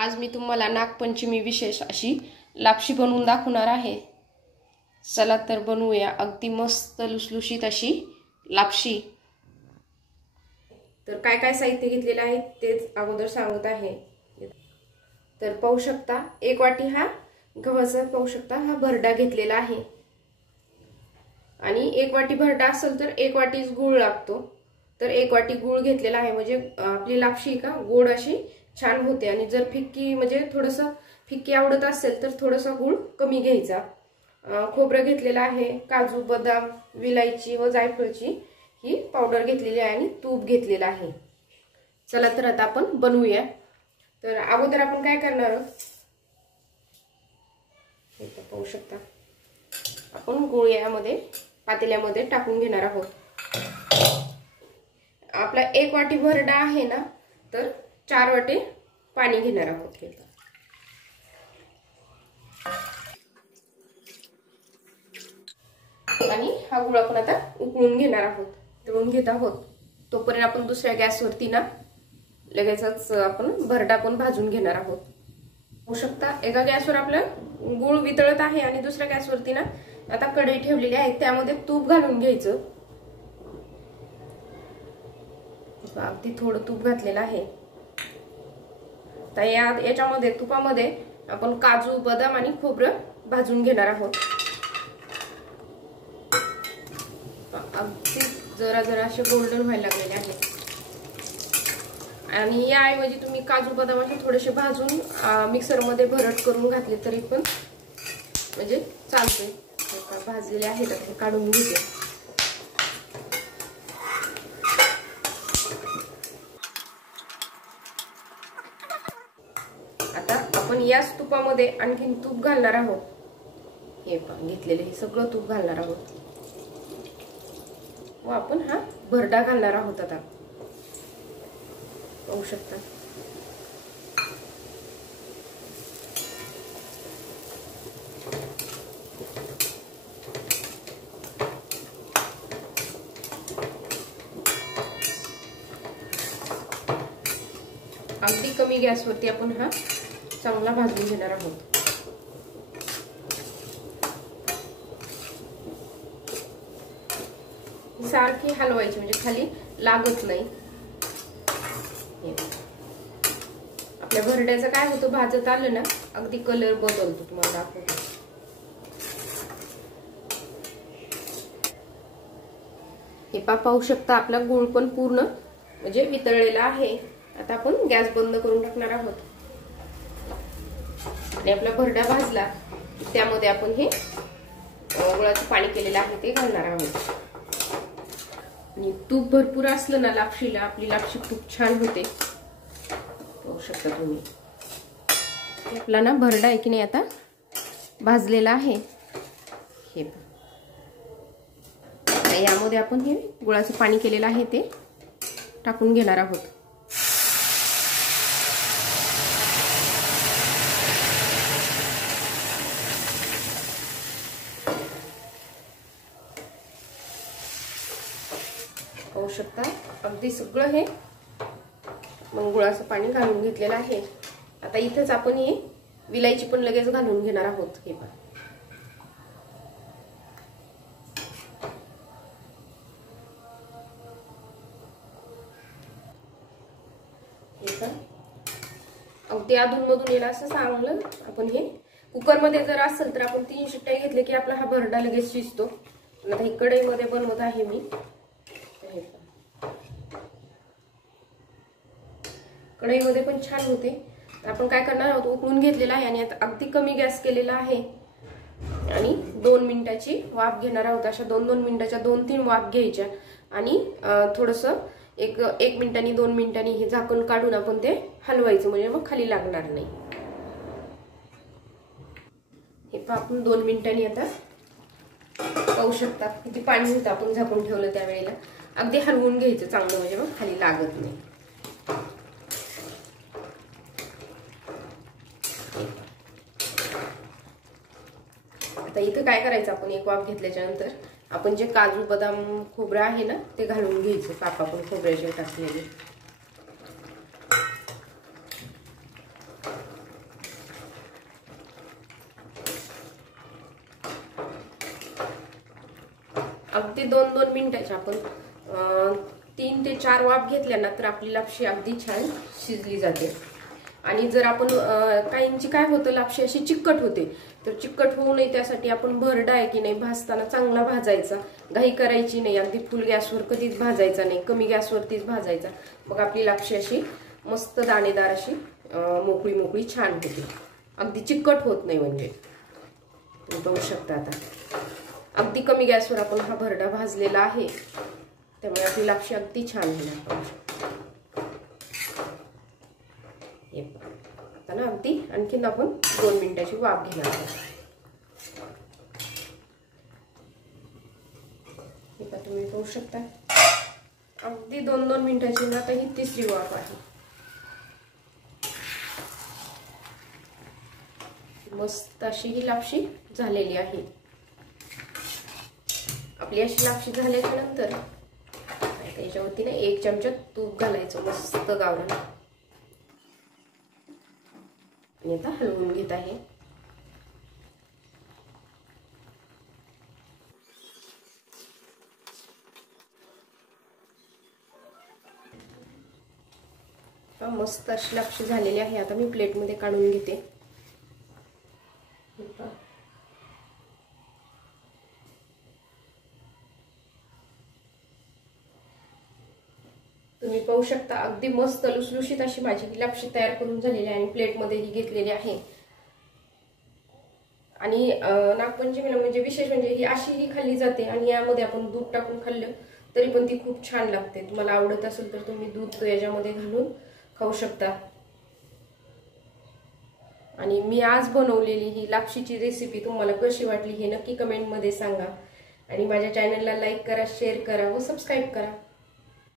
आज मी तुम्हाला नागपंचमी विशेष अशी लापशी बनवून दाखवणार आहे। चला तर बनवूया अगदी मस्त लुसलुशीत अशी लापशी। तर काय काय साहित्य घेतलेले आहे ते अगोदर सांगत आहे। तर पाहू शकता एक वाटी हा गव्हाचा पाहू शकता हा भरडा घेतलेला आहे आणि एक वाटी भरडा असेल तर एक वाटीच गूळ लागतो। तर एक वाटी गूळ घेतलेला आहे म्हणजे आपली लापशी का गोड अशी छान होते। आणि जर फिक्की म्हणजे थोडस फिक्की आवडत असेल तर थोडासा गूळ कमी घ्यायचा। खोबरं घेतलेला आहे, काजू बदाम विलायची व जायफळची ही पावडर घेतलेली आहे आणि तूप घेतलेला आहे। चला तर आता आपण बनवूया। तर अगोदर आपण काय करणार आहोत हे पाहू शकता आपण गूळ यामध्ये पातेल्यामध्ये टाकून घेणार आहोत। आपला एक वाटी भरडा आहे ना तर 4 वाटी पाणी घेणार आहोत। आणि हा गूळ आपण आता उकळून घेणार आहोत, तळून घेत आहोत। तोपर्यंत आपण दुसऱ्या गॅसवरती ना लगेचच आपण भरडा पण भाजून घेणार आहोत। होऊ शकता एका गॅसवर आपलं गूळ वितळत आहे आणि दुसऱ्या गॅसवरती ना आता कढई ठेवलेली आहे, त्यामध्ये तूप घालून घ्यायचं। अगदी थोडं तूप घातलेलं आहे। तर याच्यामध्ये तुपामध्ये आपण काजू बदाम आणि खोबरं भाजून घेणार आहोत। अगदी जरा जरा असे गोल्डन व्हायला लागलेले आहेत। आणि याऐवजी तुम्ही काजू बदाम असे थोडेसे भाजून मिक्सर मध्ये भरड करून घातले तरी पण म्हणजे चालते। भाजलेले आहेत आता काढून घेते। आता आपण याच तुपामध्ये आणखीन तूप घालणार आहोत। हे पण घेतलेले हे सगळं तूप घालणार आहोत व आपण हा भरडा घालणार आहोत। आता पाहू शकता अगदी कमी गॅसवरती आपण हा चांगला भाजून घेणार आहोत। सारखी हलवायची म्हणजे खाली लागत नाही। आपल्या भरड्याचं काय होतं भाजत आलं ना अगदी कलर बदलतो, तुम्हाला दाखवतो। हे पाहू शकता आपला गूळ पण पूर्ण म्हणजे वितळलेला आहे। आता आपण गॅस बंद करून टाकणार आहोत आणि आपला भरडा भाजला त्यामध्ये आपण हे गुळाचं पाणी केलेलं आहे ते घालणार आहोत। आणि तूप भरपूर असलं ना लापशीला आपली लापशी खूप छान होते। पाहू शकता तुम्ही आपला ना भरडा आहे की नाही आता भाजलेला आहे। हे यामध्ये आपण हे गुळाचं पाणी केलेलं आहे ते टाकून घेणार आहोत। पाहू शकता अगदी सगळं हे गुळाचं पाणी घालून घेतलेलं आहे। आता इथेच आपण हे विलायची पण लगेच घालून घेणार आहोत। हे पण अगदी अधूनमधून येईल असं चांगलं आपण हे कुकरमध्ये जर असेल तर आपण 3 शिट्ट्या घेतले की आपला हा भरडा लगेच शिजतो। आता ही कढईमध्ये बनवत आहे मी। कढईमध्ये पण छान होते। आपण काय करणार आहोत उकळून घेतलेला आहे आणि आता अगदी कमी गॅस केलेला आहे आणि 2 मिनिटाची वाफ घेणार आहोत। अशा 2-2 मिनिटाच्या 2-3 वाफ घ्यायच्या आणि थोडस एक मिनिटांनी 2 मिनिटांनी हे झाकण काढून आपण ते हलवायचं म्हणजे मग खाली लागणार नाही। हे पण आपण 2 मिनिटांनी आता पाहू शकता किती पाणी होतं आपण झाकून ठेवलं त्यावेळेला। अगदी हलवून घ्यायचं चांगलं म्हणजे मग खाली लागत नाही। आता इथं काय करायचं आपण एक वाफ घेतल्याच्या नंतर आपण जे काजू बदाम खोबरं आहे ना ते घालून घ्यायचं। काप आपण खोबऱ्याचे टाकलेले अगदी 2-2 मिनिटाची आपण 3 ते 4 वाफ घेतल्या ना तर आपली लापशी अगदी छान शिजली जाते। आणि जर आपण काहींची काय होतं, लापशी अशी चिकट होते, तर चिकट होऊ नये त्यासाठी आपण भरडा आहे की नाही भाजताना चांगला भाजायचा, घाई करायची नाही, अगदी फुल गॅसवर कधीच भाजायचा नाही, कमी गॅसवरतीच भाजायचा। मग आपली लापशी अशी मस्त दाणेदार अशी मोकळी मोकळी छान होते, अगदी चिकट होत नाही। म्हणजे तुम्ही बघू शकता आता अगदी कमी गॅसवर आपण हा भरडा भाजलेला आहे, त्यामुळे आपली लापशी अगदी छान होईल। आता ना अगदी आणखीन आपण 2 मिनिटाची वाफ घेणार आहोत। तुम्ही पाहू शकता अगदी 2-2 मिनिटाची ना आता ही तिसरी वाफ आहे। मस्त अशी ही लापशी झालेली आहे। आपली अशी लापशी झाल्याच्या नंतर त्याच्यावरती ना 1 चमचा तूप घालायचं मस्त गावरान, आणि आता हलवून घेत आहे। मस्त अशी लापशी झालेली आहे। आता मी प्लेटमध्ये काढून घेते। तुम्ही पाहू शकता अगदी मस्त लुसलुशीत अशी माझी लापशी तयार करून झालेली आहे, आणि प्लेटमध्ये ही घेतलेली आहे। आणि नागपंचमीला म्हणजे विशेष म्हणजे ही अशी ही खाल्ली जाते, आणि यामध्ये आपण दूध टाकून खाल्लं तरी पण ती खूप छान लागते। तुम्हाला आवडत असेल तर तुम्ही दूध याच्यामध्ये घालून खाऊ शकता। आणि मी आज बनवलेली ही लापशीची रेसिपी तुम्हाला कशी वाटली हे नक्की कमेंटमध्ये सांगा, आणि माझ्या चॅनलला लाईक करा, शेअर करा व सबस्क्राईब करा।